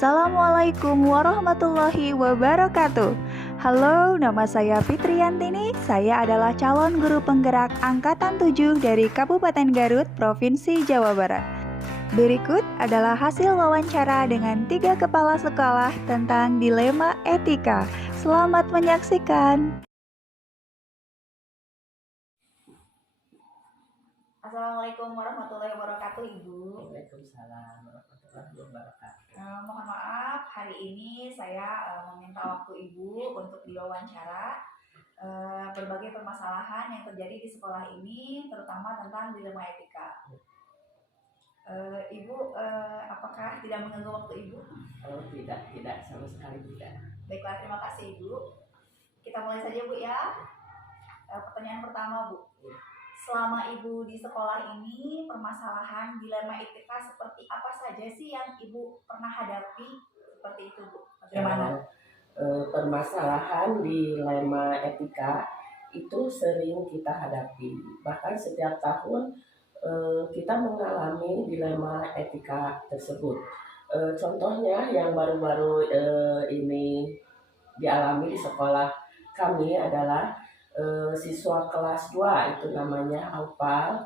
Assalamualaikum warahmatullahi wabarakatuh. Halo, nama saya Fitriantini. Saya adalah calon guru penggerak Angkatan 7 dari Kabupaten Garut, Provinsi Jawa Barat. Berikut adalah hasil wawancara dengan 3 kepala sekolah tentang dilema etika. Selamat menyaksikan. Assalamualaikum warahmatullahi wabarakatuh, Ibu. Waalaikumsalam warahmatullahi wabarakatuh. Mohon maaf, hari ini saya meminta waktu Ibu untuk diwawancara berbagai permasalahan yang terjadi di sekolah ini, terutama tentang dilema etika. Ibu, apakah tidak mengganggu waktu Ibu? Oh, tidak sama sekali tidak. Baiklah, terima kasih Ibu. Kita mulai saja Bu ya. Pertanyaan pertama Bu. Selama Ibu di sekolah ini, permasalahan dilema etika seperti apa saja sih yang Ibu pernah hadapi? Seperti itu Bu. Bagaimana? Permasalahan dilema etika itu sering kita hadapi. Bahkan setiap tahun kita mengalami dilema etika tersebut. Contohnya yang baru-baru ini dialami di sekolah kami adalah siswa kelas 2, itu namanya Aupal.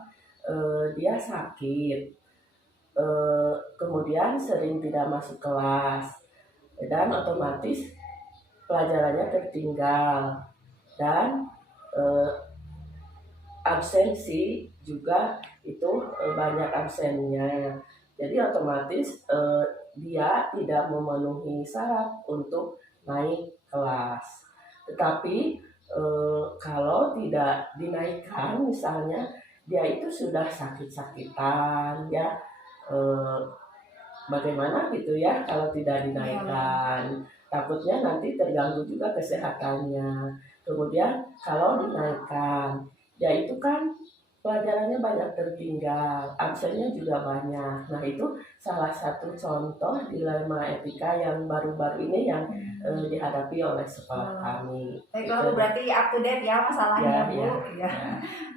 Dia sakit, kemudian sering tidak masuk kelas, dan otomatis pelajarannya tertinggal, dan absensi juga itu banyak absennya. Jadi otomatis dia tidak memenuhi syarat untuk naik kelas. Tetapi kalau tidak dinaikkan, misalnya dia itu sudah sakit-sakitan ya, bagaimana gitu ya kalau tidak dinaikkan, takutnya nanti terganggu juga kesehatannya. Kemudian kalau dinaikkan, ya itu kan pelajarannya banyak tertinggal, absennya juga banyak. Nah, itu salah satu contoh dilema etika yang baru-baru ini yang dihadapi oleh sekolah kami. Baiklah Bu, berarti up to date ya masalahnya Bu. Ya.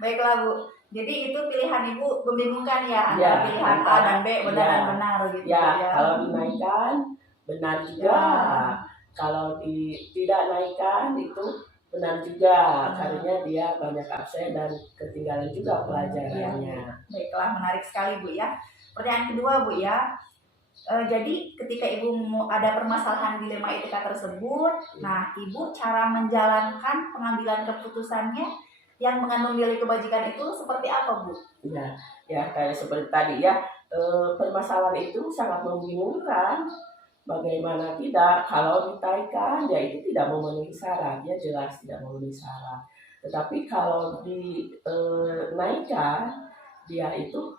Baiklah Bu. Jadi itu pilihan Ibu membingungkan ya, antara pilihan A dan B, benar dan benar gitu ya. Kalau dinaikkan benar juga. Kalau tidak naikkan itu benar juga, karena dia banyak absen dan ketinggalan juga pelajarannya. Baiklah, menarik sekali Bu ya. Pertanyaan kedua Bu ya. Jadi ketika Ibu ada permasalahan dilema etika tersebut, nah Ibu cara menjalankan pengambilan keputusannya yang mengandung nilai kebajikan itu seperti apa Bu? Ya kayak seperti tadi ya, permasalahan itu sangat membingungkan. Bagaimana tidak, kalau ditaikkan ya itu tidak memenuhi syarat, ya jelas tidak memenuhi syarat. Tetapi kalau dinaikkan, dia itu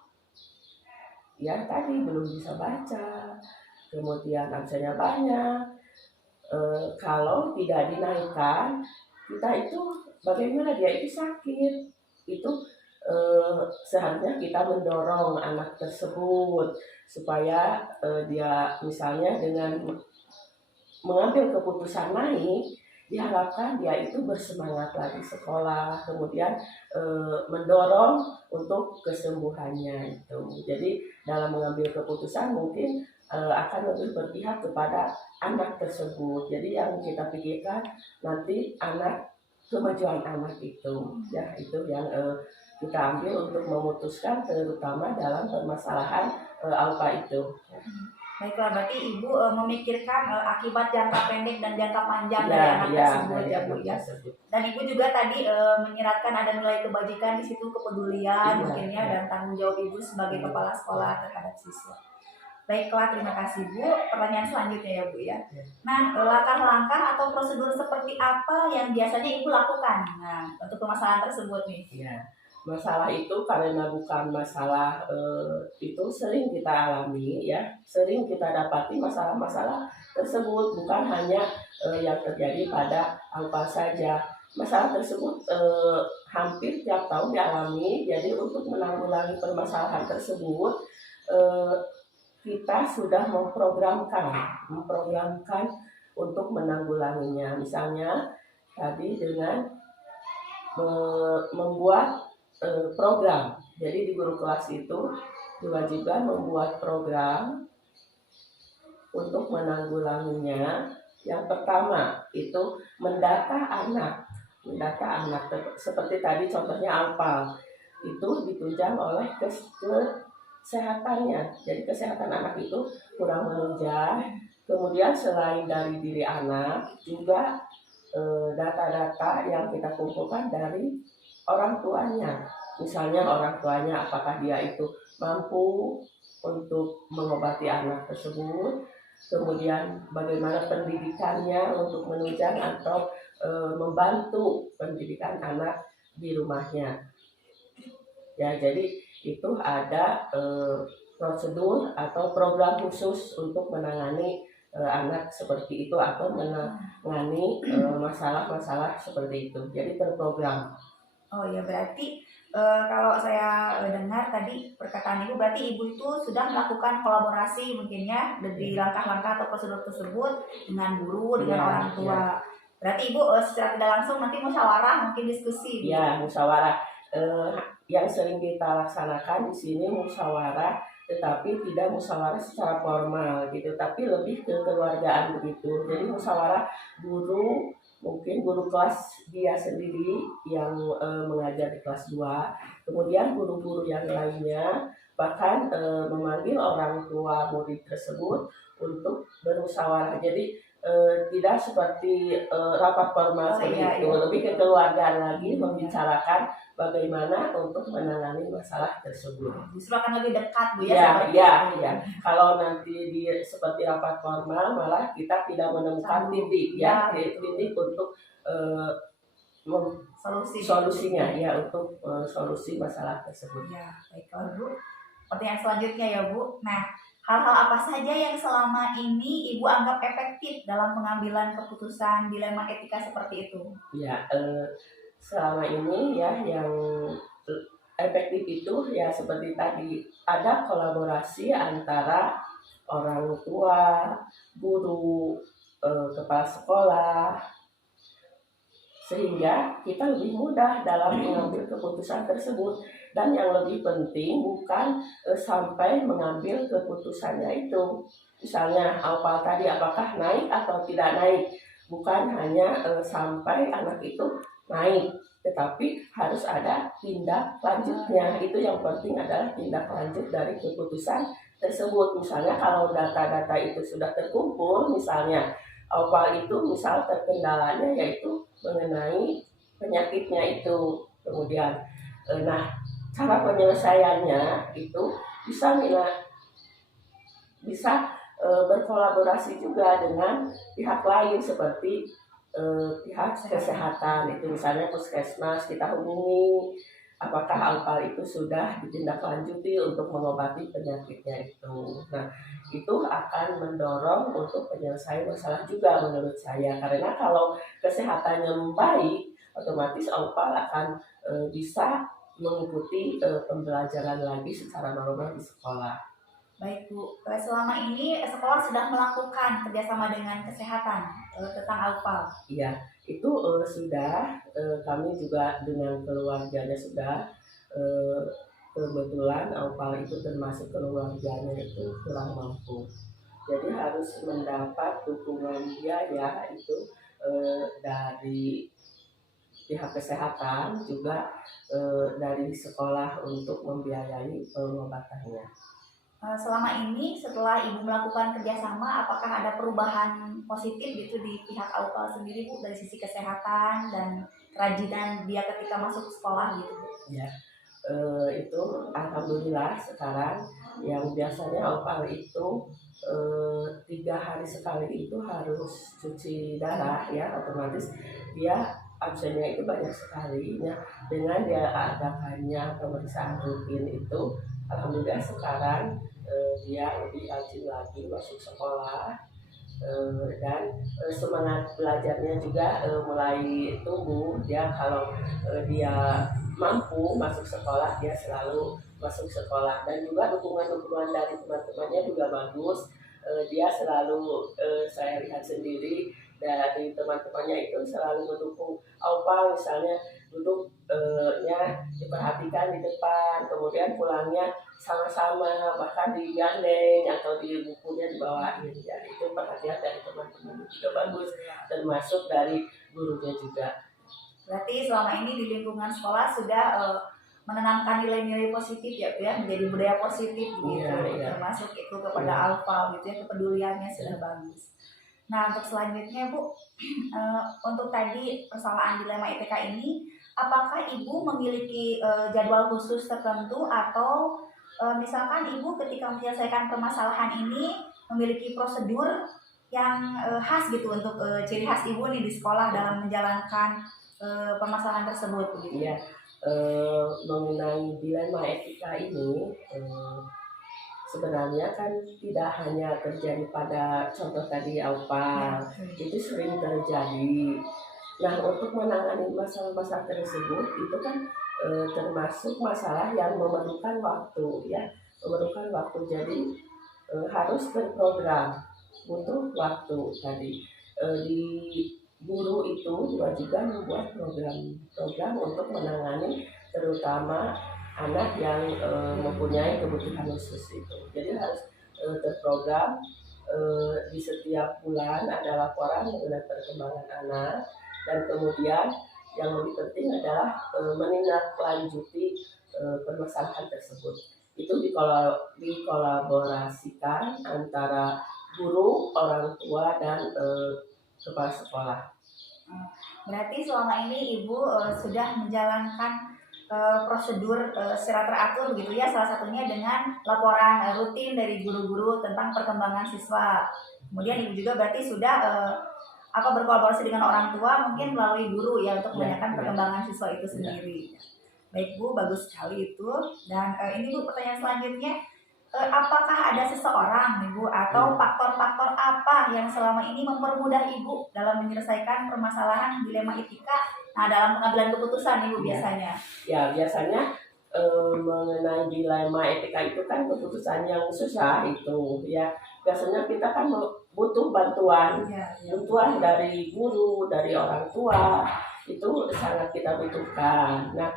ya tadi belum bisa baca, kemudian absennya banyak. Kalau tidak dinaikkan, kita itu bagaimana, dia itu sakit, itu seharusnya kita mendorong anak tersebut supaya dia misalnya dengan mengambil keputusan naik, diharapkan dia itu bersemangat lagi sekolah, kemudian mendorong untuk kesembuhannya itu. Jadi dalam mengambil keputusan mungkin akan lebih berpihak kepada anak tersebut. Jadi yang kita pikirkan nanti kemajuan anak itu, ya itu yang kita ambil untuk memutuskan, terutama dalam permasalahan ALPA itu. Baiklah, berarti Ibu memikirkan akibat jangka pendek dan jangka panjang dari anak tersebut ya Bu ya. Dan Ibu juga tadi menyiratkan ada nilai kebajikan di situ, kepedulian mungkin ya, dan tanggung jawab Ibu sebagai kepala sekolah terhadap siswa. Baiklah, terima kasih Bu. Pertanyaan selanjutnya ya Bu ya. Nah, langkah-langkah atau prosedur seperti apa yang biasanya Ibu lakukan untuk permasalahan tersebut nih? Ya, masalah itu karena bukan masalah itu sering kita alami ya, sering kita dapati masalah-masalah tersebut, bukan hanya yang terjadi pada ALPA saja. Masalah tersebut hampir tiap tahun dialami. Jadi untuk menanggulangi permasalahan tersebut, kita sudah memprogramkan untuk menanggulanginya. Misalnya tadi dengan membuat program. Jadi di guru kelas itu diwajibkan membuat program untuk menanggulanginya, yang pertama itu mendata anak seperti tadi contohnya Alpal itu ditunjang oleh kesehatannya. Jadi kesehatan anak itu kurang menunjang. Kemudian selain dari diri anak juga data-data yang kita kumpulkan dari orang tuanya. Misalnya orang tuanya apakah dia itu mampu untuk mengobati anak tersebut, kemudian bagaimana pendidikannya untuk menunjang atau membantu pendidikan anak di rumahnya. Ya, jadi itu ada prosedur atau program khusus untuk menangani anak seperti itu atau menangani masalah-masalah seperti itu. Jadi terprogram. Oh ya, berarti kalau saya dengar tadi perkataan Ibu, berarti Ibu itu sudah melakukan kolaborasi mungkin ya dari langkah-langkah atau prosedur tersebut dengan guru, dengan orang tua. Berarti Ibu secara tidak langsung nanti musyawarah, mungkin diskusi. Ya, musyawarah. Yang sering kita laksanakan di sini musyawarah, tetapi tidak musyawarah secara formal gitu, tapi lebih ke kekeluargaan begitu. Jadi musyawarah guru, mungkin guru kelas dia sendiri yang mengajar di kelas 2, kemudian guru-guru yang lainnya, bahkan memanggil orang tua murid tersebut untuk bermusyawarah. Jadi tidak seperti rapat formal seperti itu, lebih kekeluargaan lagi, membicarakan bagaimana untuk menangani masalah tersebut. Justru akan lebih dekat Bu ya. Iya. Kalau nanti seperti rapat formal malah kita tidak menemukan titik untuk solusinya ya, untuk solusi masalah tersebut. Ya, baiklah Bu. Pertanyaan selanjutnya ya Bu. Nah, hal-hal apa saja yang selama ini Ibu anggap efektif dalam pengambilan keputusan dilema etika seperti itu? Ya, selama ini ya yang efektif itu ya seperti tadi, ada kolaborasi antara orang tua, guru, kepala sekolah, sehingga kita lebih mudah dalam mengambil keputusan tersebut. Dan yang lebih penting bukan sampai mengambil keputusannya itu, misalnya Alpal tadi apakah naik atau tidak naik, bukan hanya sampai anak itu naik, tetapi harus ada tindak lanjutnya. Itu yang penting adalah tindak lanjut dari keputusan tersebut. Misalnya kalau data-data itu sudah terkumpul, misalnya Alpal itu misal terkendalanya yaitu mengenai penyakitnya itu, kemudian nah cara penyelesaiannya itu bisa berkolaborasi juga dengan pihak lain seperti pihak kesehatan. Itu misalnya puskesmas kita hubungi apakah Alpal itu sudah ditindaklanjuti untuk mengobati penyakitnya itu. Nah, itu akan mendorong untuk penyelesaian masalah juga menurut saya, karena kalau kesehatannya membaik otomatis Alpal akan bisa mengikuti pembelajaran lagi secara normal di sekolah. Baik Bu, selama ini sekolah sudah melakukan kerjasama dengan kesehatan tentang Alpal? Iya, itu sudah, kami juga dengan keluarganya sudah, kebetulan Alpal itu termasuk keluarganya itu kurang mampu, jadi harus mendapat dukungan biaya itu dari pihak kesehatan, juga dari sekolah untuk membiayai pengobatannya. Selama ini setelah Ibu melakukan kerjasama, apakah ada perubahan positif gitu di pihak Alpal sendiri Bu, dari sisi kesehatan dan kerajinan dia ketika masuk sekolah gitu Bu? Ya, itu alhamdulillah sekarang yang biasanya Alpal itu 3 hari sekali itu harus cuci darah ya, otomatis dia absennya itu banyak sekali. Nah, dengan dia adakannya pemeriksaan rutin itu, alhamdulillah sekarang dia lebih rajin lagi masuk sekolah, dan semangat belajarnya juga mulai tumbuh. Dia kalau dia mampu masuk sekolah, dia selalu masuk sekolah, dan juga dukungan dari teman-temannya juga bagus. Dia selalu, saya lihat sendiri, dari teman-temannya itu selalu mendukung Aupa, misalnya duduknya diperhatikan di depan, kemudian pulangnya sama-sama, bahkan digandeng atau di bukunya dibawain. Ya, itu perhatian dari teman-teman juga bagus, termasuk dari gurunya juga. Berarti selama ini di lingkungan sekolah sudah menanamkan nilai-nilai positif ya, menjadi budaya positif gitu, termasuk itu kepada Alfa gitu ya, kepeduliannya sudah bagus. Nah, untuk selanjutnya Bu, untuk tadi persoalan dilema ITK ini, apakah Ibu memiliki jadwal khusus tertentu atau misalkan Ibu ketika menyelesaikan permasalahan ini memiliki prosedur yang khas gitu untuk ciri khas Ibu nih di sekolah dalam menjalankan permasalahan tersebut begitu? Iya, mengenai dilema etika ini sebenarnya kan tidak hanya terjadi pada contoh tadi Aupa, itu sering terjadi. Nah, untuk menangani masalah-masalah tersebut itu kan termasuk masalah yang memerlukan waktu, ya, memerlukan waktu. Jadi harus berprogram, butuh waktu tadi. Di guru itu diwajibkan membuat program untuk menangani terutama anak yang mempunyai kebutuhan khusus itu. Jadi harus terprogram di setiap bulan ada laporan mengenai perkembangan anak, dan kemudian yang lebih penting adalah menindaklanjuti permasalahan tersebut. Itu dikolaborasikan antara guru, orang tua, dan kepala sekolah. Berarti selama ini Ibu sudah menjalankan prosedur secara teratur gitu ya, salah satunya dengan laporan rutin dari guru-guru tentang perkembangan siswa. Kemudian Ibu juga berarti sudah berkolaborasi dengan orang tua mungkin melalui guru ya untuk menanyakan perkembangan siswa itu sendiri. Baik Bu, bagus sekali itu. Dan ini Bu, pertanyaan selanjutnya, apakah ada seseorang Ibu atau faktor-faktor apa yang selama ini mempermudah Ibu dalam menyelesaikan permasalahan dilema etika dalam pengambilan keputusan Ibu biasanya? Ya, biasanya mengenai dilema etika itu kan keputusan yang susah itu ya. Biasanya kita kan butuh bantuan dari guru, dari orang tua, itu sangat kita butuhkan. Nah,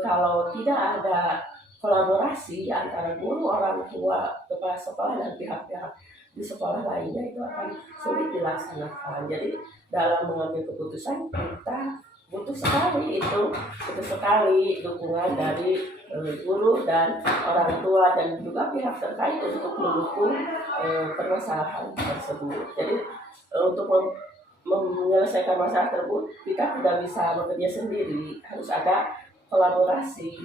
kalau tidak ada kolaborasi antara guru, orang tua, kepala sekolah, dan pihak-pihak di sekolah lainnya, itu akan sulit dilaksanakan. Jadi dalam mengambil keputusan kita butuh sekali dukungan dari guru dan orang tua dan juga pihak terkait untuk mendukung permasalahan tersebut. Jadi untuk menyelesaikan masalah tersebut kita tidak bisa bekerja sendiri, harus ada kolaborasi.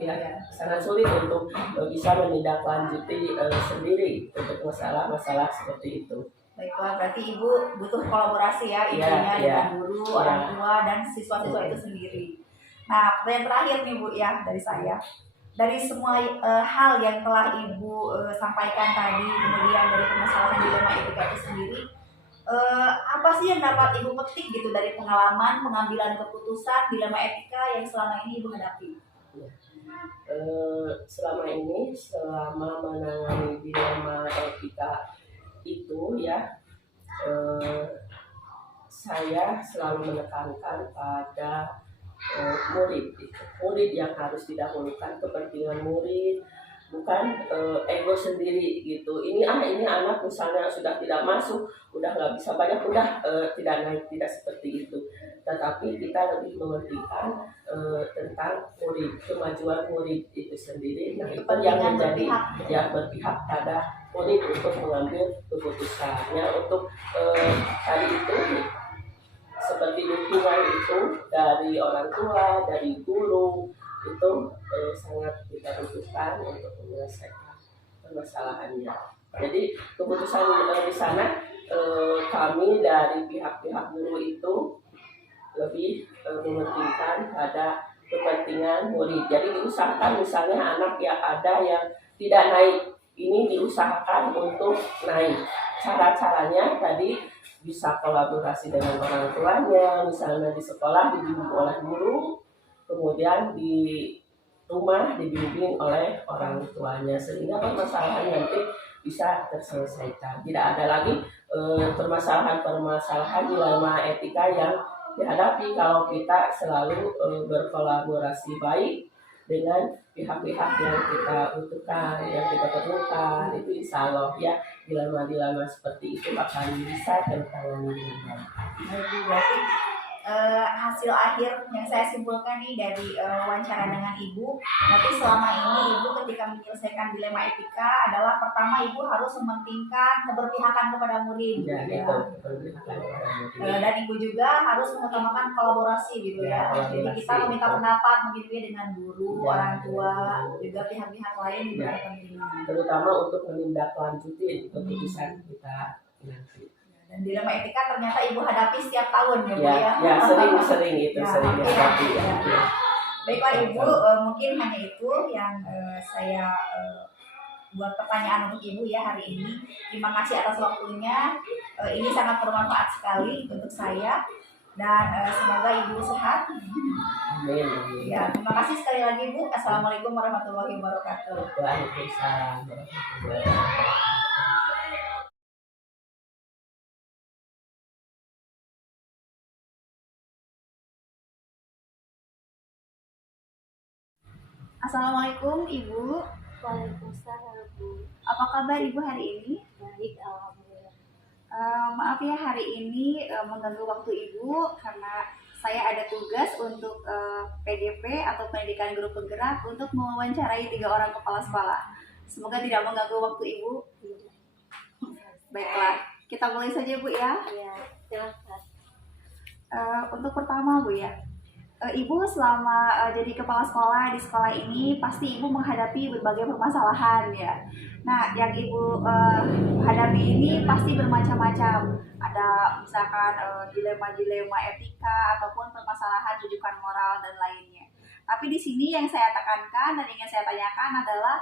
Ya, sangat sulit untuk bisa menindaklanjuti sendiri untuk masalah-masalah seperti itu. Baiklah, berarti Ibu butuh kolaborasi ya intinya dengan guru, orang tua, dan siswa-siswa itu sendiri. Nah, pertanyaan terakhir nih Bu ya dari saya. Dari semua hal yang telah Ibu sampaikan tadi, kemudian dari permasalahan dilema etika itu sendiri, apa sih yang dapat Ibu petik gitu dari pengalaman pengambilan keputusan dilema etika yang selama ini Ibu hadapi? Selama menangani dilema etika itu ya, saya selalu menekankan pada murid yang harus didahulukan, kepentingan murid, bukan ego sendiri gitu. Ini anak misalnya sudah tidak masuk, udah nggak bisa banyak, tidak naik, tidak seperti itu. Tetapi kita lebih mementingkan tentang murid, kemajuan murid itu sendiri. Nah, itu yang menjadi berpihak pada murid untuk mengambil keputusannya. Untuk tadi itu seperti dukungan itu dari orang tua, dari guru, itu sangat kita butuhkan untuk menyelesaikan permasalahannya. Jadi keputusan di sana kami dari pihak-pihak guru itu lebih mementingkan pada kepentingan murid. Jadi diusahakan misalnya anak yang ada yang tidak naik, ini diusahakan untuk naik. Cara-caranya tadi bisa kolaborasi dengan orang tuanya, misalnya di sekolah dibimbing oleh guru, kemudian di rumah dibimbing oleh orang tuanya, sehingga permasalahan nanti bisa terselesaikan. Tidak ada lagi permasalahan-permasalahan dilema etika yang dihadapi kalau kita selalu berkolaborasi baik dengan pihak-pihak yang kita butuhkan, yang kita perlukan. Itu insya Allah ya, dilema-dilema seperti itu akan bisa tertangani dengan baik. Berarti hasil akhir yang saya simpulkan nih dari wawancara dengan Ibu, berarti selama ini Ibu ketika menyelesaikan dilema etika adalah pertama Ibu harus mementingkan keberpihakan kepada murid, Ya, gitu ya. itu keberpihakan kepada murid. Dan Ibu juga harus mengutamakan kolaborasi gitu ya. Jadi kita meminta pendapat mungkin dengan guru, orang tua, juga pihak-pihak lain juga penting. Terutama untuk menindaklanjuti keputusan kita nanti. Dan dilema etika ternyata Ibu hadapi setiap tahun ya Bu Ya, ya. sering itu sering dihadapi ya. Baiklah Ibu, mungkin hanya itu yang saya buat pertanyaan untuk Ibu ya hari ini. Terima kasih atas waktunya. Ini sangat bermanfaat sekali untuk saya dan semoga Ibu sehat. Amin. Ya, terima kasih sekali lagi Bu. Assalamualaikum warahmatullahi wabarakatuh. Waalaikumsalam warahmatullahi wabarakatuh. Assalamualaikum Ibu. Waalaikumsalam Bu. Apa kabar Ibu hari ini? Baik, alhamdulillah. Maaf ya hari ini mengganggu waktu Ibu karena saya ada tugas untuk PGP atau Pendidikan Guru Penggerak untuk mewawancarai 3 orang kepala sekolah. Semoga tidak mengganggu waktu Ibu. Baiklah, kita mulai saja Bu ya. Ya, silakan. Untuk pertama Bu ya, Ibu selama jadi kepala sekolah di sekolah ini pasti Ibu menghadapi berbagai permasalahan ya. Nah, yang Ibu hadapi ini pasti bermacam-macam. Ada misalkan dilema-dilema etika ataupun permasalahan rujukan moral dan lainnya. Tapi di sini yang saya tekankan dan ingin saya tanyakan adalah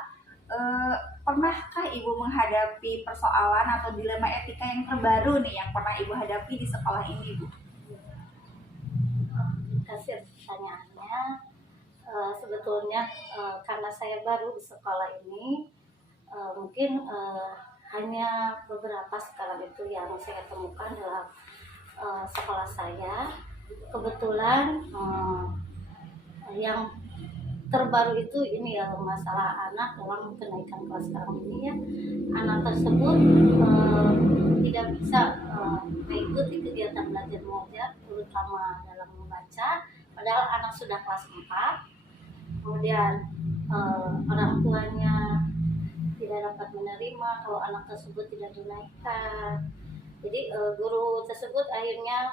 pernahkah Ibu menghadapi persoalan atau dilema etika yang terbaru nih yang pernah Ibu hadapi di sekolah ini, Bu? Kasih pertanyaannya. Sebetulnya karena saya baru di sekolah ini, mungkin hanya beberapa sekarang itu yang saya temukan dalam sekolah saya. Kebetulan yang terbaru itu ini ya, masalah anak dalam kenaikan kelas sekarang ini ya. Anak tersebut tidak bisa mengikuti kegiatan belajar mengajar, terutama dalam membaca, padahal anak sudah kelas 4. Kemudian orang tuanya tidak dapat menerima kalau anak tersebut tidak dinaikkan. Jadi guru tersebut akhirnya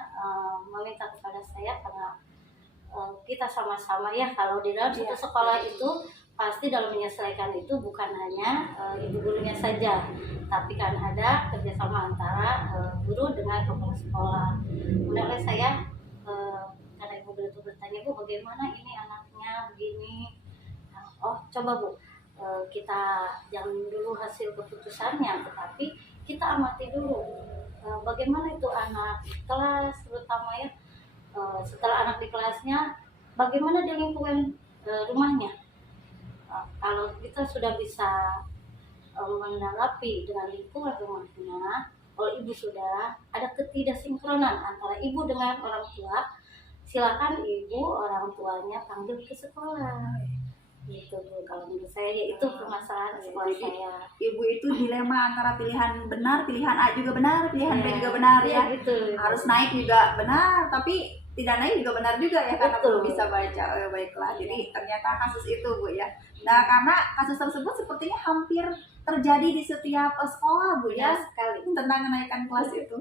meminta kepada saya, karena kita sama-sama ya, kalau di dalam satu sekolah itu pasti dalam menyelesaikan itu bukan hanya ibu gurunya saja, tapi kan ada kerjasama antara guru dengan kepala sekolah. Kemudian oleh saya, karena ibu guru itu bertanya, Bu, bagaimana ini anaknya begini? Oh, coba Bu, kita jangan dulu hasil keputusannya, tetapi kita amati dulu bagaimana itu anak di kelas, terutama ya setelah anak di kelasnya, bagaimana di lingkungan rumahnya. Kalau kita sudah bisa mendalapi dengan lingkungan rumahnya, kalau ibu sudah ada ketidaksinkronan antara ibu dengan orang tua, silakan ibu orang tuanya panggil ke sekolah. Gitu Bu, kalau menurut saya ya itu permasalahan sekolah saya. Ibu itu dilema antara pilihan benar, pilihan A juga benar, pilihan B juga benar ya. Gitu. Harus naik juga benar, tapi tidak naik juga benar juga ya, karena Betul. belum bisa baca. Baiklah, jadi ternyata kasus itu Bu ya. Nah, karena kasus tersebut sepertinya hampir terjadi di setiap sekolah Bu ya, Sekali. tentang kenaikan kelas itu.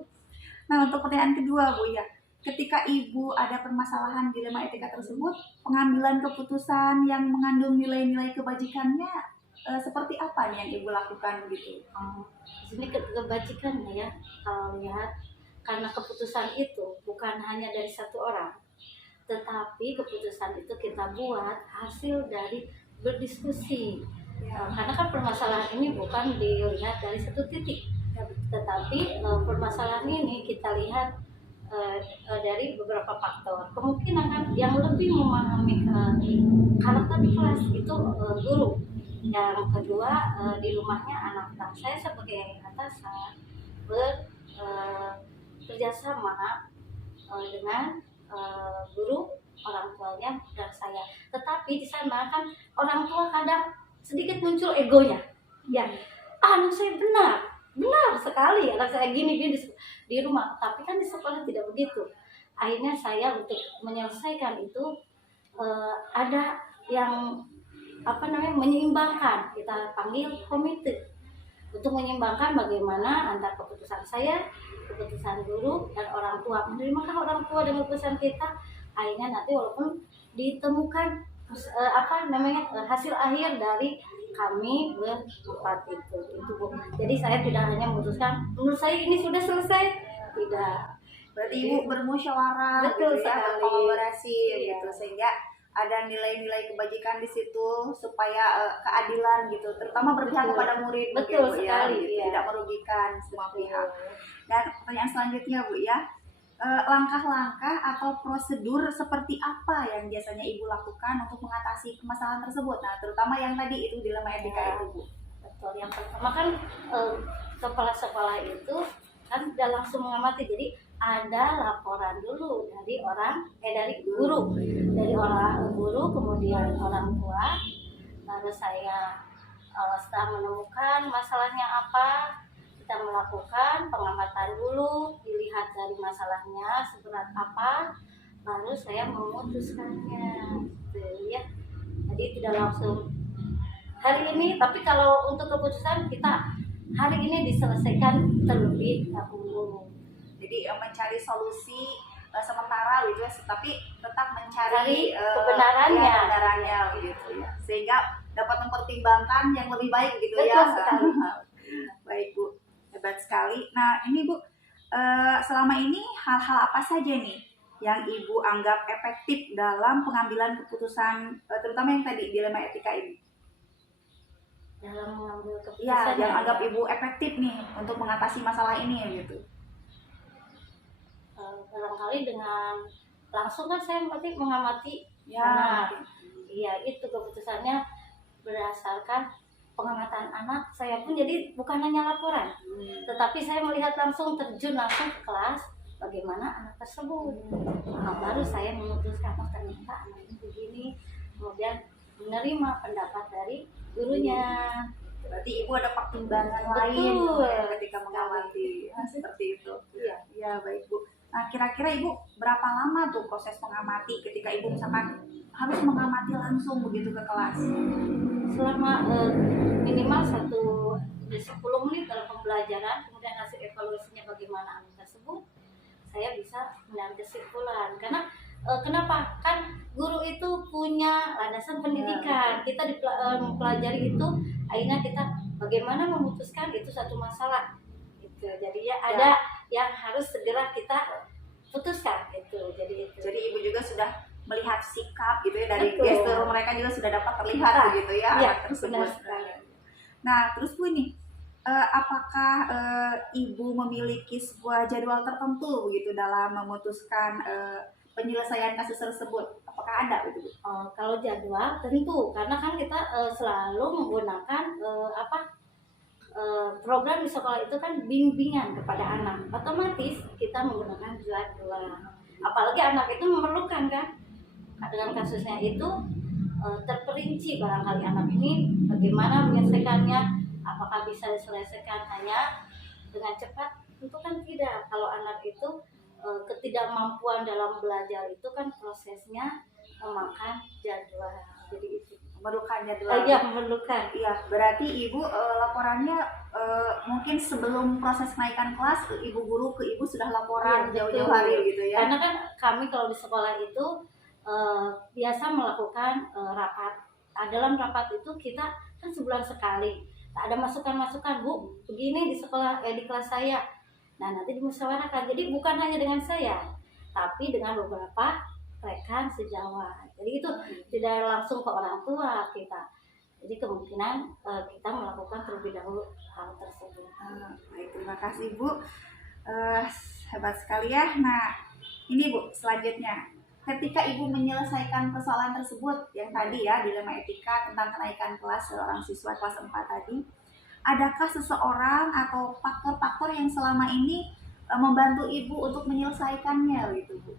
Nah, untuk pertanyaan kedua Bu ya, ketika Ibu ada permasalahan dilema etika tersebut, pengambilan keputusan yang mengandung nilai-nilai kebajikannya seperti apa nih yang Ibu lakukan gitu? Di sini kebajikannya ya, kalau lihat, karena keputusan itu bukan hanya dari satu orang, tetapi keputusan itu kita buat hasil dari berdiskusi. Karena kan permasalahan ini bukan dilihat dari satu titik, tetapi permasalahan ini kita lihat dari beberapa faktor. Kemungkinan kan yang lebih memahami karakter di kelas itu guru. Yang kedua di rumahnya anak. Saya sebagai atasan eh, kerjasama dengan guru, orang tuanya dan saya. Tetapi di sana kan orang tua kadang sedikit muncul egonya. Ya, anak saya benar sekali anak saya gini di rumah. Tapi kan di sekolah tidak begitu. Akhirnya saya untuk menyelesaikan itu ada yang menyeimbangkan. Kita panggil komite untuk menyeimbangkan bagaimana antara keputusan saya, keputusan guru dan orang tua. Menerimakan orang tua dengan keputusan kita. Akhirnya nanti walaupun ditemukan hasil akhir dari kami berempat itu Bu. Jadi saya tidak hanya memutuskan menurut saya ini sudah selesai, tidak. Berarti Ibu bermusyawarah, Betul gitu ya, sekali. berkolaborasi, Iya. gitu, sehingga ada nilai-nilai kebajikan di situ supaya keadilan gitu, terutama berpihak Betul. kepada murid, Betul begitu sekali, gitu, iya. tidak merugikan semua pihak. Dan pertanyaan selanjutnya Bu ya, langkah-langkah atau prosedur seperti apa yang biasanya Ibu lakukan untuk mengatasi permasalahan tersebut? Nah, terutama yang tadi itu dilema etika Ya. itu Bu. Betul. Yang pertama kan kepala sekolah itu kan tidak langsung mengamati, jadi ada laporan dulu dari guru, kemudian orang tua, lalu saya setelah menemukan masalahnya apa, kita melakukan pengamatan dulu, dilihat dari masalahnya seberat apa, baru saya memutuskannya, gitu ya. Jadi tidak langsung hari ini, tapi kalau untuk keputusan kita hari ini diselesaikan terlebih dahulu. Jadi mencari solusi sementara gitu ya, tapi tetap mencari Kebenarannya. kebenarannya gitu ya, sehingga dapat mempertimbangkan yang lebih baik gitu Betul ya. sekali. Baik Bu, hebat sekali. Nah ini Bu, selama ini hal-hal apa saja nih yang Ibu anggap efektif dalam pengambilan keputusan, terutama yang tadi dilema etika ini? Dalam mengambil keputusan Ya, yang anggap Ibu efektif nih untuk mengatasi masalah ini gitu. barangkali dengan langsung kan saya mengamati Ya, anak. Iya, itu keputusannya berdasarkan pengamatan anak. Saya pun jadi bukan hanya laporan, tetapi saya melihat langsung, terjun langsung ke kelas bagaimana anak tersebut. Nah, baru saya memutuskan, oh ternyata anak ini begini, kemudian menerima pendapat dari gurunya. berarti Ibu ada pertimbangan Betul. lain ya, ketika mengamati seperti itu. Iya. Ya baik Bu. Nah kira-kira Ibu berapa lama tuh proses mengamati ketika Ibu misalkan harus mengamati langsung begitu ke kelas? Selama minimal 10 menit dalam pembelajaran, kemudian hasil evaluasinya bagaimana anak tersebut, saya bisa mengambil kesimpulan. Karena kenapa? Kan guru itu punya landasan pendidikan, kita mempelajari itu, akhirnya kita bagaimana memutuskan itu satu masalah gitu. Jadi ya ada yang harus segera kita putuskan gitu. Jadi Ibu juga sudah melihat sikap gitu ya, dari Betul. gestur mereka juga sudah dapat terlihat begitu ya Iya, anak tersebut. benar sekali. Nah terus Bu ini, apakah Ibu memiliki sebuah jadwal tertentu begitu dalam memutuskan penyelesaian kasus tersebut? Apakah ada gitu Bu? Kalau jadwal tentu, karena kan kita selalu menggunakan program di sekolah itu kan bimbingan kepada anak, otomatis kita menggunakan jadwal. Apalagi anak itu memerlukan kan, dengan kasusnya itu terperinci barangkali anak ini bagaimana menyelesaikannya, apakah bisa diselesaikan hanya dengan cepat? Tentu kan tidak. Kalau anak itu ketidakmampuan dalam belajar itu kan prosesnya memakan jadwal. Jadi itu Memerlukan jadwal. iya, memerlukan. Iya, berarti Ibu laporannya mungkin sebelum proses kenaikan kelas, Ibu guru ke Ibu sudah laporan Iya, jauh-jauh betul. hari gitu ya. Karena kan kami kalau di sekolah itu biasa melakukan rapat. Dalam rapat itu kita kan sebulan sekali. Ada masukan-masukan, Bu, begini di sekolah di kelas saya. Nah, nanti dimusyawarahkan. Jadi bukan hanya dengan saya, tapi dengan beberapa rekan sejawat. Jadi itu tidak langsung ke orang tua kita. Jadi kemungkinan kita melakukan terlebih dahulu hal tersebut. Baik, terima kasih Bu. Hebat sekali ya. Nah, ini Bu, selanjutnya. Ketika Ibu menyelesaikan persoalan tersebut, yang tadi ya, dilema etika tentang kenaikan kelas seorang siswa kelas 4 tadi, adakah seseorang atau faktor-faktor yang selama ini membantu ibu untuk menyelesaikannya gitu Bu?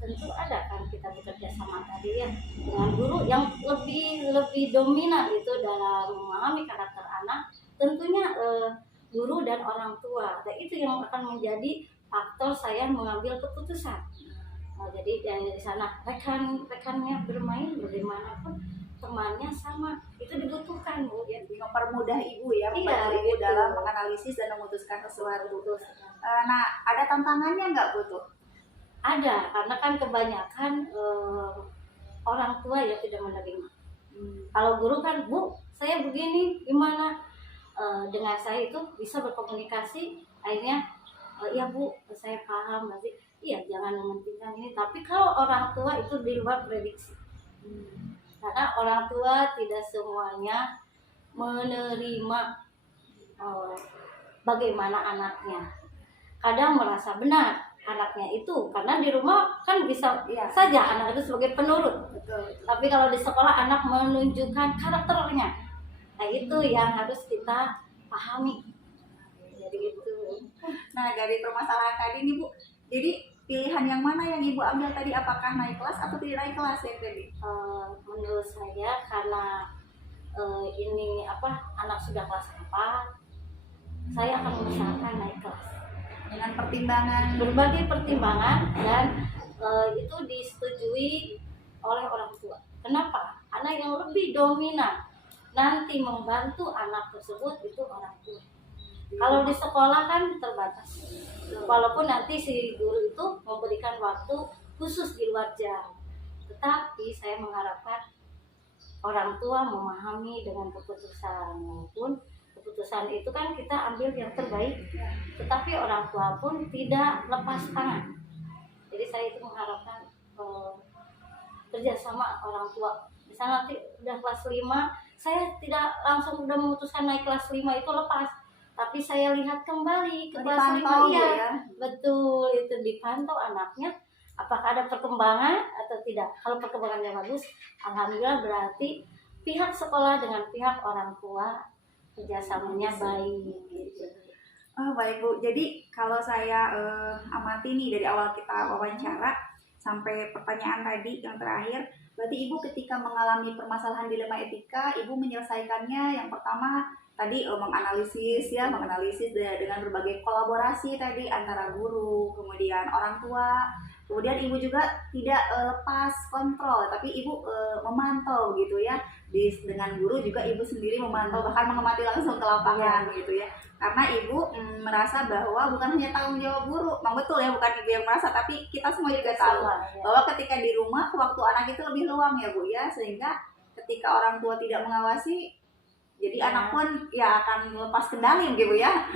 Tentu ada kan kita bekerja sama tadi ya dengan guru yang lebih dominan itu dalam memahami karakter anak, tentunya guru dan orang tua. Dan itu yang akan menjadi faktor saya mengambil keputusan. Jadi dari sana rekannya bermain bagaimanapun temannya sama, itu dibutuhkan Bu. Ya, mempermudah ibu ya, Iya, membantu ibu gitu. dalam menganalisis dan memutuskan sesuatu. Nah, ada tantangannya nggak Bu tuh? Ada, karena kan kebanyakan orang tua yang tidak menerima. Kalau guru kan, Bu, saya begini, gimana? Dengan saya itu bisa berkomunikasi, akhirnya, ya Bu, saya paham nanti. Iya, jangan mementingkan ini. Tapi kalau orang tua itu di luar prediksi. Karena orang tua tidak semuanya menerima bagaimana anaknya. Kadang merasa benar anaknya itu, karena di rumah kan bisa saja anak itu sebagai penurut. Betul. Tapi kalau di sekolah anak menunjukkan karakternya. Nah, itu yang harus kita pahami. Jadi itu. Nah, dari permasalahan tadi nih Bu, jadi pilihan yang mana yang ibu ambil tadi, apakah naik kelas atau tidak naik kelas ya tadi? Menurut saya karena ini anak sudah kelas 4, saya akan mengusahakan naik kelas Dengan pertimbangan berbagai pertimbangan, dan itu disetujui oleh orang tua. Kenapa? Anak yang lebih dominan nanti membantu anak tersebut itu orang tua. Kalau di sekolah kan terbatas, walaupun nanti si guru itu memberikan waktu khusus di luar jam, tetapi saya mengharapkan orang tua memahami dengan keputusan, maupun keputusan itu kan kita ambil yang terbaik, tetapi orang tua pun tidak lepas tangan. Jadi saya itu mengharapkan kerjasama orang tua. Misalnya nanti udah kelas 5, saya tidak langsung udah memutuskan naik kelas 5 itu lepas, tapi saya lihat kembali ke kelas 5. Iya, ya? betul, itu dipantau anaknya apakah ada perkembangan atau tidak. Kalau perkembangannya bagus, alhamdulillah, berarti pihak sekolah dengan pihak orang tua kerjasamanya baik gitu. Baik Bu, jadi kalau saya amati nih dari awal kita wawancara sampai pertanyaan tadi yang terakhir, berarti ibu ketika mengalami permasalahan dilema etika, ibu menyelesaikannya yang pertama tadi menganalisis dengan berbagai kolaborasi tadi antara guru, kemudian orang tua, kemudian ibu juga tidak lepas kontrol, tapi ibu memantau gitu ya. Dengan guru juga ibu sendiri memantau, bahkan mengamati langsung ke lapangan gitu ya. Karena ibu merasa bahwa bukan hanya tanggung jawab guru, memang betul ya, bukan ibu yang merasa, tapi kita semua juga tahu bahwa ketika di rumah waktu anak itu lebih luang ya Bu ya, sehingga ketika orang tua tidak mengawasi, jadi anak pun ya akan lepas kendali gitu ya.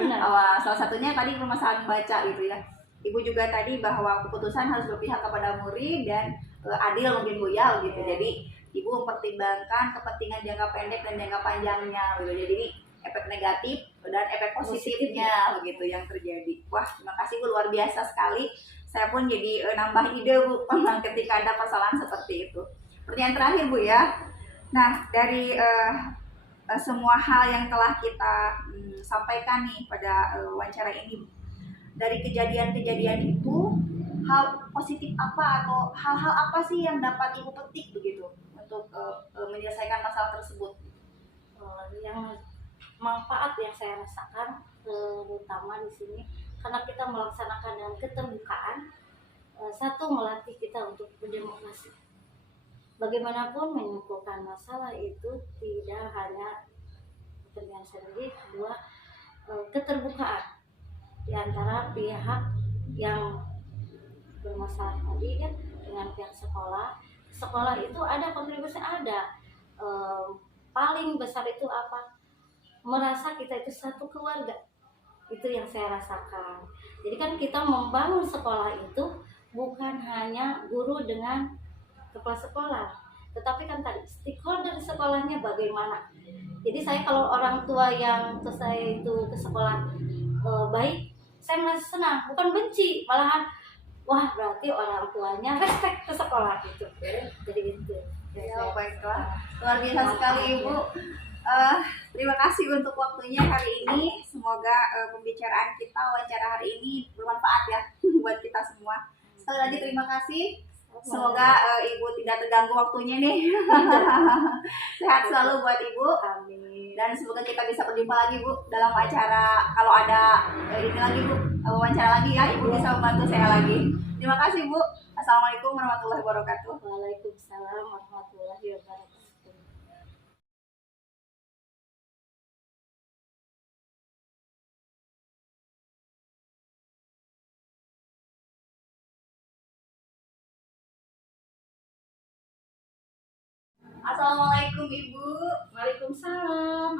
Salah satunya tadi permasalahan baca gitu ya. Ibu juga tadi bahwa keputusan harus berpihak kepada murid dan adil mungkin Bu ya gitu. Jadi ibu mempertimbangkan kepentingan jangka pendek dan jangka panjangnya gitu. Jadi efek negatif dan efek positifnya begitu yang terjadi. Wah, terima kasih Bu, luar biasa sekali. Saya pun jadi nambah ide Bu ketika ada permasalahan seperti itu. Pertanyaan terakhir Bu ya. Nah, dari semua hal yang telah kita sampaikan nih pada wawancara ini, dari kejadian-kejadian itu, hal positif apa atau hal-hal apa sih yang dapat ibu petik begitu untuk menyelesaikan masalah tersebut? Yang manfaat yang saya rasakan terutama di sini, karena kita melaksanakan dengan keterbukaan, satu, melatih kita untuk berdemokrasi. Bagaimanapun menyimpulkan masalah itu tidak hanya kepentingan sendiri. Kedua, keterbukaan di antara pihak yang bermasalah tadi kan dengan pihak sekolah. Sekolah itu ada kontribusi, ada paling besar itu apa? Merasa kita itu satu keluarga. Itu yang saya rasakan. Jadi kan kita membangun sekolah itu bukan hanya guru dengan kepala sekolah, tetapi kan tadi stakeholder di sekolahnya bagaimana. Jadi saya kalau orang tua yang ke saya itu ke sekolah baik, saya merasa senang, bukan benci, malahan wah berarti orang tuanya respect ke sekolah gitu. Jadi gitu. Ya, baiklah, luar biasa sekali Ibu. Terima kasih untuk waktunya hari ini. Semoga semoga pembicaraan kita wawancara hari ini bermanfaat ya buat kita semua. Sekali lagi terima kasih. Semoga Ibu tidak terganggu waktunya nih. Sehat selalu buat Ibu. Amin. Dan semoga kita bisa berjumpa lagi Bu dalam acara, kalau ada ini lagi Bu, wawancara lagi ya, Ibu bisa membantu saya lagi. Terima kasih Bu. Assalamualaikum warahmatullahi wabarakatuh. Waalaikumsalam warahmatullahi wabarakatuh. Assalamualaikum Ibu. Waalaikumsalam.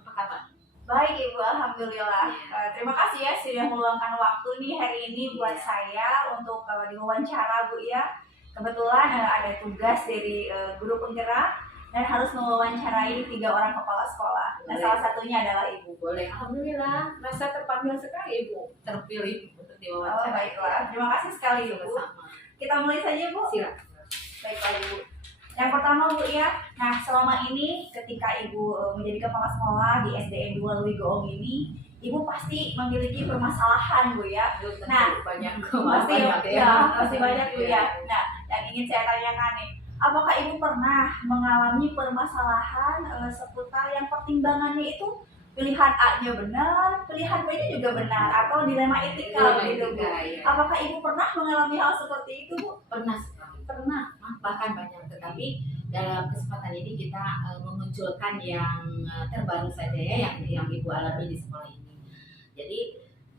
Apa kabar? Baik Ibu, Alhamdulillah. Terima kasih ya sudah meluangkan waktu nih hari ini buat saya untuk diwawancara Bu ya. Kebetulan ada tugas dari guru penggerak dan harus mewawancarai 3 orang kepala sekolah. Dan salah satunya adalah Ibu. Boleh. Alhamdulillah, merasa terpanggil sekali Ibu, terpilih untuk Oh, diwawancara. baiklah. Terima kasih sekali Ibu. Sama-sama. Kita mulai saja Bu. Silakan. Baiklah Ibu. Yang pertama Bu ya, nah selama ini ketika Ibu menjadi kepala sekolah di SDN 2 Lewi Goong ini, Ibu pasti memiliki permasalahan Bu ya. Nah, banyak pasti banyak ya, pasti banyak Bu ya. Nah, dan ingin saya tanyakan nih, apakah Ibu pernah mengalami permasalahan seputar yang pertimbangannya itu pilihan A-nya benar, pilihan B-nya juga benar, atau dilema etika gitu Bu? ya. Apakah Ibu pernah mengalami hal seperti itu Bu? Pernah sekali. Pernah, bahkan banyak. Tetapi dalam kesempatan ini kita memunculkan yang terbaru saja ya, yang Ibu alami di sekolah ini. Jadi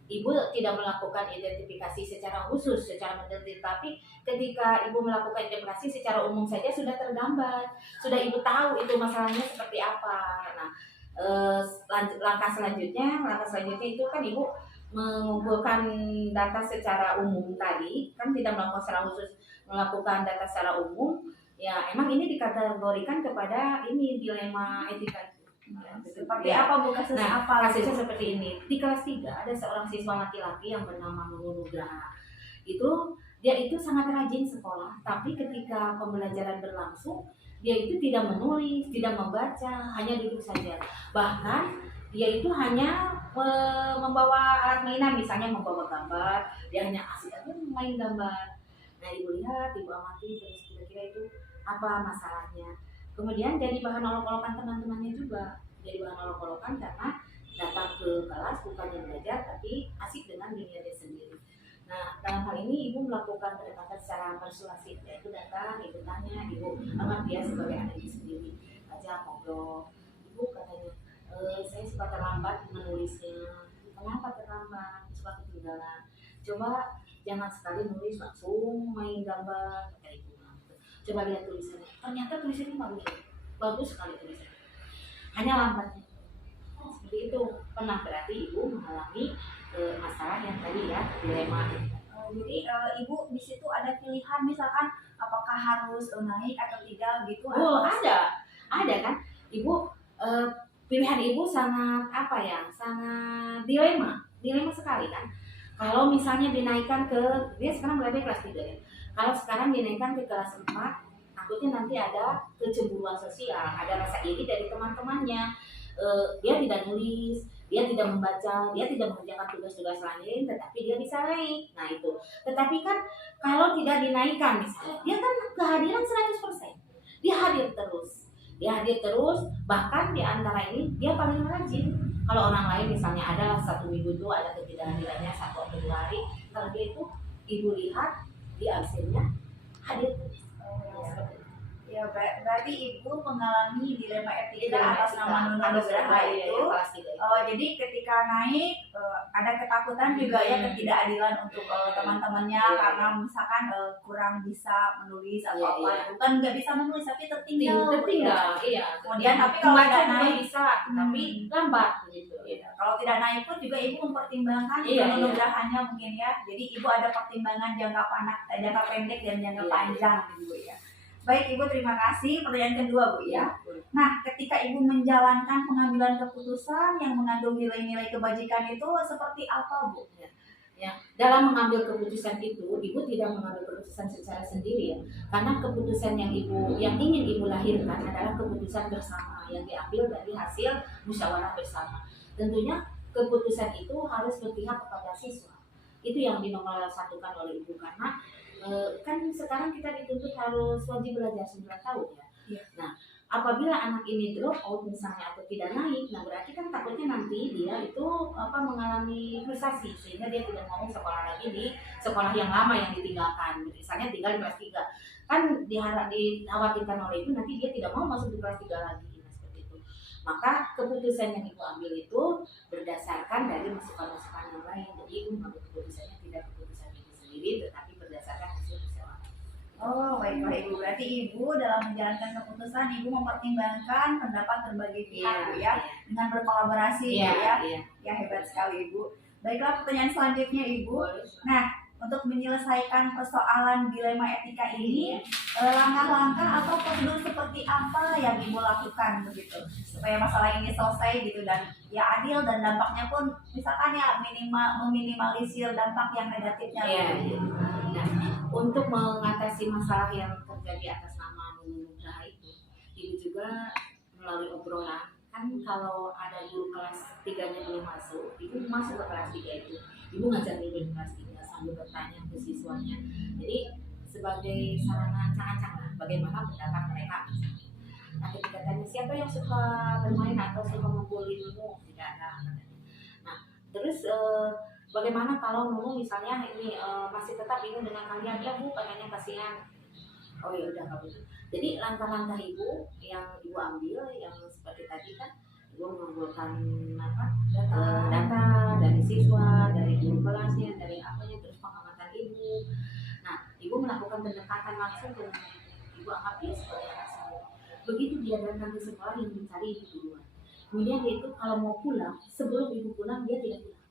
Ibu tidak melakukan identifikasi secara khusus, secara mendetil, tapi ketika Ibu melakukan identifikasi secara umum saja sudah tergambar, sudah Ibu tahu itu masalahnya seperti apa. Nah, langkah selanjutnya itu kan Ibu mengumpulkan data secara umum tadi, kan tidak melakukan secara khusus, melakukan data secara umum. Ya, emang ini dikategorikan kepada ini dilema etika. Seperti apa Bu kasus Nah, apa? kasusnya seperti ini. Di kelas 3 ada seorang siswa laki-laki yang bernama Nunu Nugraha. Dia itu sangat rajin sekolah, tapi ketika pembelajaran berlangsung, dia itu tidak menulis, tidak membaca, hanya duduk saja. Bahkan dia itu hanya membawa alat mainan, misalnya membawa gambar, dia hanya asik aja main gambar. Nah, Ibu lihat, Ibu amati, terus kira-kira itu apa masalahnya. Kemudian jadi bahan olok-olokan teman-temannya juga. Jadi bahan olok-olokan karena datang ke kelas bukannya belajar, tapi asik dengan dirinya sendiri. Nah, dalam hal ini Ibu melakukan pendekatan secara persuasif, yaitu datang, Ibu tanya, Ibu anggap dia sebagai adiknya sendiri, ajak ngobrol. Ibu katanya, saya suka terlambat menulisnya. Kenapa terlambat? Suka ketinggalan. Coba jangan sekali nulis langsung main gambar, kata Ibu. Coba lihat tulisannya. Ternyata tulisannya bagus sekali tulisannya. Hanya lambatnya. Seperti itu. Pernah berarti Ibu mengalami masalah yang tadi ya, dilema. Jadi Ibu di situ ada pilihan misalkan apakah harus naik atau tidak gitu? Oh, ada kan? Ibu pilihan Ibu sangat sangat dilema sekali kan. Kalau misalnya dinaikkan dia sekarang berada di kelas 3 ya. Kalau sekarang dinaikkan ke kelas 4, takutnya nanti ada kecemburuan sosial, ada rasa iri dari teman-temannya. Dia tidak nulis, dia tidak membaca, dia tidak mengerjakan tugas-tugas lain, tetapi dia bisa naik. Nah itu. Tetapi kan kalau tidak dinaikkan misalnya, dia kan kehadiran 100%. Dia hadir terus, bahkan di antara ini dia paling rajin. Kalau orang lain misalnya ada 1 minggu itu ada ketidakhadirannya 1 atau 2 hari, kalau dia itu Ibu lihat di absennya hadir terus. Ya berarti Ibu mengalami dilema etika atas nama Nunu Nugraha itu. Jadi ketika naik ada ketakutan juga ya ketidakadilan untuk teman-temannya karena misalkan kurang bisa menulis atau apa itu kan nggak bisa menulis tapi tertinggal. Iya. Kemudian tapi kalau tidak naik bisa, tapi lambat gitu. Kalau tidak naik pun juga Ibu mempertimbangkan Nunu Nugrahanya mungkin ya. Jadi Ibu ada pertimbangan jangka pendek dan jangka panjang gitu ya. Baik Ibu, terima kasih. Pertanyaan kedua Bu ya. Nah, ketika Ibu menjalankan pengambilan keputusan yang mengandung nilai-nilai kebajikan itu seperti apa Bu? Ya, dalam mengambil keputusan itu, Ibu tidak mengambil keputusan secara sendiri ya. Karena keputusan yang ingin Ibu lahirkan adalah keputusan bersama yang diambil dari hasil musyawarah bersama. Tentunya keputusan itu harus berpihak kepada siswa. Itu yang dinomorsatukan oleh ibu, karena kan sekarang kita dituntut harus wajib belajar 9 tahun ya. Iya. Nah, apabila anak ini drop out misalnya atau tidak naik, nah berarti kan takutnya nanti dia itu mengalami frustasi sehingga dia tidak mau sekolah lagi di sekolah yang lama yang ditinggalkan. Misalnya tinggal di kelas 3. Kan dikhawatirkan oleh itu nanti dia tidak mau masuk di kelas 3 lagi. Nah, seperti itu. Maka keputusan yang ibu ambil itu berdasarkan dari masukan-masukan yang lain. Jadi ibu mengambil keputusannya tidak keputusan ibu sendiri, tetapi berdasarkan hasil musyawarah. Oh, baiklah Ibu. Berarti Ibu dalam menjalankan keputusan, Ibu mempertimbangkan pendapat berbagai pihak, Bu, ya, dengan berkolaborasi, Bu, ya. Ya, hebat sekali Ibu. Baiklah, pertanyaan selanjutnya Ibu. Nah, untuk menyelesaikan persoalan dilema etika ini, langkah-langkah atau prosedur seperti apa yang Ibu lakukan begitu supaya masalah ini selesai gitu dan ya adil dan dampaknya pun misalkan ya meminimalisir dampak yang negatifnya. Nah, untuk mengatasi masalah yang terjadi atas nama Nunung Nugraha itu, ibu juga melalui obrolan. Kan kalau ada guru kelas 3-nya belum masuk, ibu masuk ke kelas 3 itu, ibu ngajar dulu di kelas 3 sambil bertanya ke siswanya. Jadi sebagai sarana ancang-ancang lah, bagaimana pendapat mereka. Nah, ketika tanya siapa yang suka bermain atau suka membuli Nunung, tidak ada. Nah, terus bagaimana kalau Nunung misalnya ini masih tetap ingin dengan kalian, ya Bu, katanya kasihan. Oh ya udah kalau gitu. Jadi langkah-langkah ibu yang ibu ambil yang seperti tadi kan, ibu mengumpulkan data dari siswa, dari guru kelasnya, dari apanya, terus pengamatan ibu. Nah, ibu melakukan pendekatan langsung dengan ibu anggap dia sebagai anak saya. Begitu dia datang ke sekolah yang mencari ibu duluan. Kemudian dia itu kalau mau pulang, sebelum ibu pulang dia tidak pulang.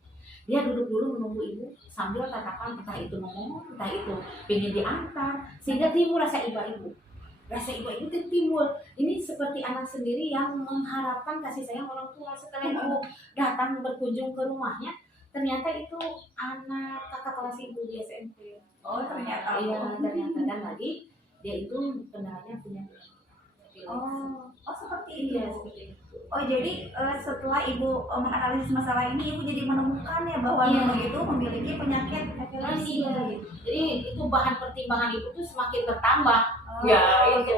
Dia duduk dulu menunggu ibu sambil tatapan entah itu ngomong, entah itu pengen diantar, sehingga timbul rasa ibu. Rasa ibu itu timbul. Ini seperti anak sendiri yang mengharapkan kasih sayang orang tua. Setelah ibu datang berkunjung ke rumahnya, ternyata itu anak kakak kelas ibu di SMP. Oh, ternyata. Iya, ternyata. Dan lagi dia itu kendalanya punya. Oh, seperti itu. Iya, seperti itu. Oh, jadi setelah Ibu menganalisis masalah ini, Ibu jadi menemukan ya bahwa Nunung itu memiliki penyakit epilepsi. Jadi itu bahan pertimbangan ibu tuh semakin bertambah. Itu.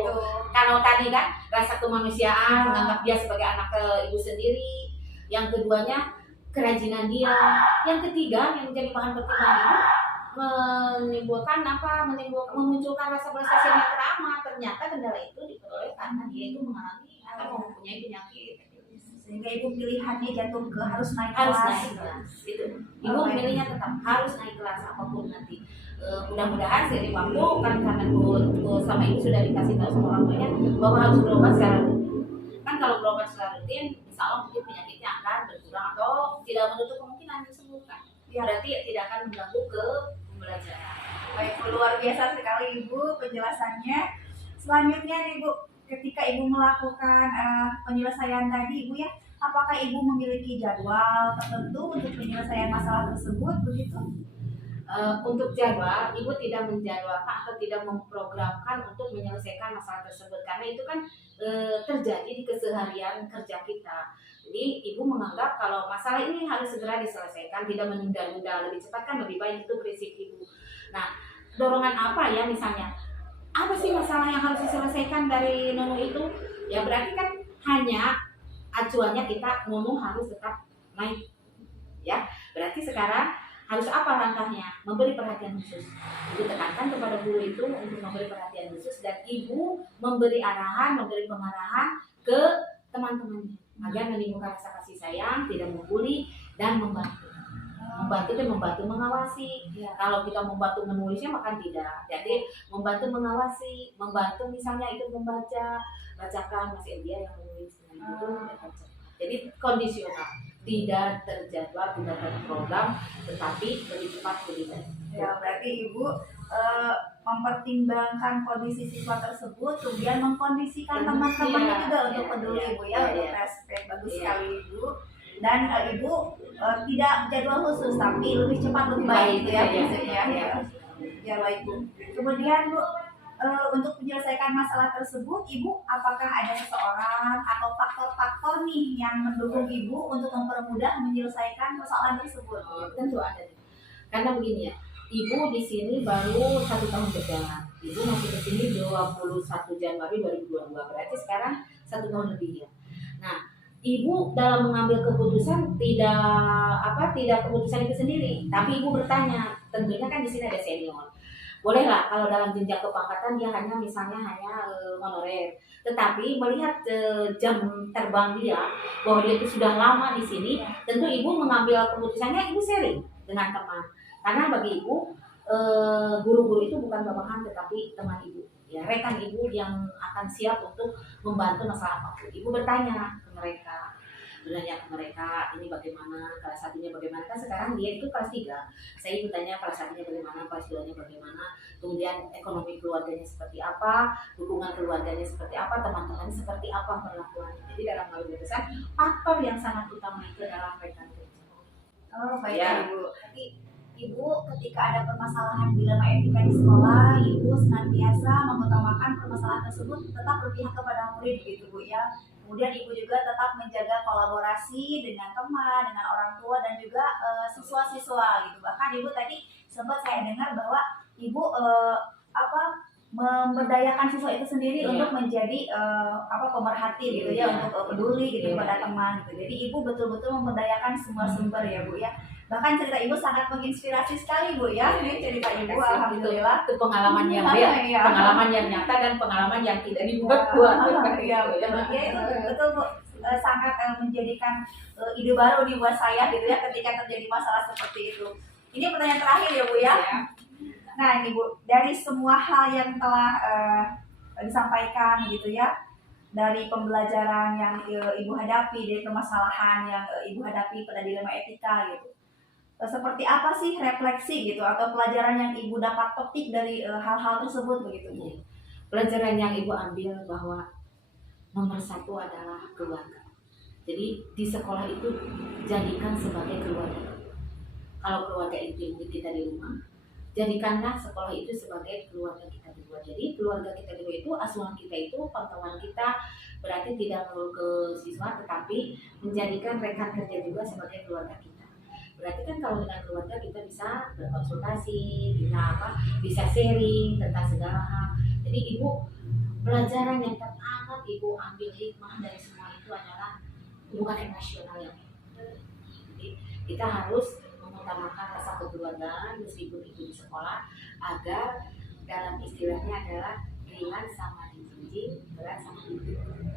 Kalau tadi kan rasa kemanusiaan, menganggap dia sebagai anak ibu sendiri. Yang keduanya kerajinan dia. Yang ketiga yang menjadi bahan pertimbangan ibu memunculkan rasa prestasi yang teramat. Ternyata kendala itu diperoleh karena dia itu mengalami atau mempunyai penyakit. Sehingga Ibu pilihannya jatuh ke harus naik Harus kelas. naik kelas. Itu. Ibu milihnya tetap harus naik kelas apapun nanti. Mudah-mudahan seiring waktu kan karena sama ibu sudah dikasih tahu sama orang tuanya bahwa harus berobat secara rutin. Kan kalau berobat secara rutin, insya Allah mungkin penyakitnya akan berkurang atau tidak menutup kemungkinan disembuhkan. Berarti tidak akan mengganggu ke pembelajaran. Baik, luar biasa sekali Ibu penjelasannya. Selanjutnya nih Bu, ketika Ibu melakukan penyelesaian tadi Ibu ya, apakah Ibu memiliki jadwal tertentu untuk penyelesaian masalah tersebut begitu? Untuk jadwal, ibu tidak menjadwalkan atau tidak memprogramkan untuk menyelesaikan masalah tersebut karena itu kan terjadi di keseharian kerja kita. Jadi ibu menganggap kalau masalah ini harus segera diselesaikan, tidak menunda-nunda, lebih cepat kan lebih baik, itu prinsip ibu. Nah, dorongan apa ya misalnya? Apa sih masalah yang harus diselesaikan dari Nunung itu? Ya berarti kan hanya acuannya kita Nunung harus tetap naik. Ya, berarti sekarang harus apa langkahnya? Memberi perhatian khusus. Ibu tekankan kepada guru itu untuk memberi perhatian khusus dan ibu memberi arahan, memberi pengarahan ke teman-temannya agar menimbulkan rasa kasih sayang, tidak membuli dan membantu. Membantu dan membantu mengawasi. Kalau kita membantu menulisnya maka tidak. Jadi membantu mengawasi, membantu misalnya ikut membaca, bacakan Mas Elia yang menulis dengan itu. Jadi kondisional, tidak terjadwal, tidak terprogram, tetapi lebih cepat lebih baik. Ya, berarti Ibu mempertimbangkan kondisi siswa tersebut, kemudian mengkondisikan teman-temannya juga untuk peduli Ibu ya, untuk respect. Bagus sekali Ibu. Dan Ibu tidak jadwal khusus, tapi lebih cepat lebih baik gitu ya prinsipnya. Ya baik Bu. Kemudian Bu, untuk menyelesaikan masalah tersebut, Ibu apakah ada seseorang atau faktor-faktor nih yang mendukung Ibu untuk mempermudah menyelesaikan persoalan tersebut? Tentu ada. Karena begini ya, Ibu di sini baru 1 tahun berjalan. Ibu masuk ke sini 21 Januari 2022, berarti sekarang 1 tahun lebih ya. Nah, Ibu dalam mengambil keputusan tidak keputusan itu sendiri, tapi Ibu bertanya. Tentunya kan di sini ada senior. Bolehlah kalau dalam jenjang kepangkatan dia hanya honorer. Tetapi melihat jam terbang dia bahwa dia itu sudah lama di sini, tentu Ibu mengambil keputusannya, Ibu sharing dengan teman. Karena bagi Ibu guru-guru itu bukan bawahan tetapi teman Ibu. Ya, rekan Ibu yang akan siap untuk membantu masalah apapun. Ibu bertanya ke mereka, ini bagaimana, kelas 1-nya bagaimana, kan sekarang dia itu kelas 3. Saya Ibu tanya kelas 1-nya bagaimana, kelas 2-nya bagaimana, kemudian ekonomi keluarganya seperti apa, dukungan keluarganya seperti apa, teman-teman seperti apa perlakuannya. Jadi dalam hal besar, faktor yang sangat utama itu adalah rekan kerja. Oh, baik Ya. Ibu. Jadi Ibu ketika ada permasalahan dilema etika di sekolah, Ibu senantiasa mengutamakan permasalahan tersebut tetap berpihak kepada murid gitu Bu ya. Kemudian Ibu juga tetap menjaga kolaborasi dengan teman, dengan orang tua dan juga siswa-siswa gitu. Bahkan Ibu tadi sempat saya dengar bahwa Ibu memberdayakan siswa itu sendiri untuk menjadi pemerhati gitu ya, untuk peduli gitu kepada teman gitu. Jadi Ibu betul-betul memberdayakan semua sumber ya Bu ya. Bahkan cerita Ibu sangat menginspirasi sekali Bu ya. Ini cerita Ibu alhamdulillah. Itu pengalaman yang real, pengalaman yang nyata dan pengalaman yang tidak dibuat-buat. Iya, itu betul Bu. Sangat menjadikan ide baru nih buat saya gitu ya ketika terjadi masalah seperti itu. Ini pertanyaan terakhir ya Bu ya. Nah ini Bu, dari semua hal yang telah disampaikan gitu ya, dari pembelajaran yang Ibu hadapi, dari permasalahan yang Ibu hadapi pada dilema etika gitu, seperti apa sih refleksi gitu atau pelajaran yang Ibu dapat petik dari hal-hal tersebut begitu Bu? Pelajaran yang Ibu ambil bahwa nomor 1 adalah keluarga. Jadi di sekolah itu jadikan sebagai keluarga. Kalau keluarga itu kita di rumah, jadikanlah sekolah itu sebagai keluarga kita berdua. Jadi keluarga kita berdua itu asuhan kita, itu pantauan kita, berarti tidak perlu ke siswa tetapi menjadikan rekan kerja juga sebagai keluarga kita. Berarti kan kalau dengan keluarga kita bisa berkonsultasi, bisa sharing tentang segala hal. Jadi Ibu, pelajaran yang teramat Ibu ambil hikmah dari semua itu adalah hubungan emosional yang baik. Jadi kita harus mengutamakan rasa kekeluargaan meskipun itu di sekolah, agar dalam istilahnya adalah ringan sama dijunjung, berat sama dijunjung.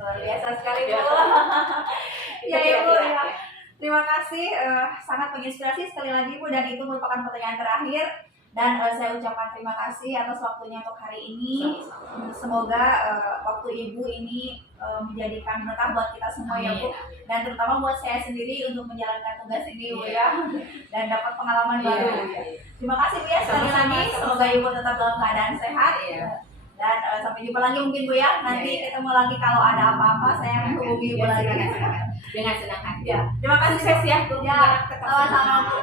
Luar biasa sekali Bu. Ya Ibu ya. Terima kasih, sangat menginspirasi sekali lagi Bu, dan itu merupakan pertanyaan terakhir. Dan saya ucapkan terima kasih atas waktunya untuk hari ini. Semoga waktu Ibu ini menjadikan berkah buat kita semua ya Bu, dan terutama buat saya sendiri untuk menjalankan tugas ini Bu ya, dan dapat pengalaman baru ya. Terima kasih Bu ya sekali lagi. Semoga Ibu tetap dalam keadaan sehat. Dan sampai jumpa lagi mungkin Bu ya. Nanti ketemu lagi kalau ada apa-apa saya menghubungi Ibu lagi. Dengan senang hati. Ya, terima kasih sukses ya Bu. Ya, sama-sama Bu.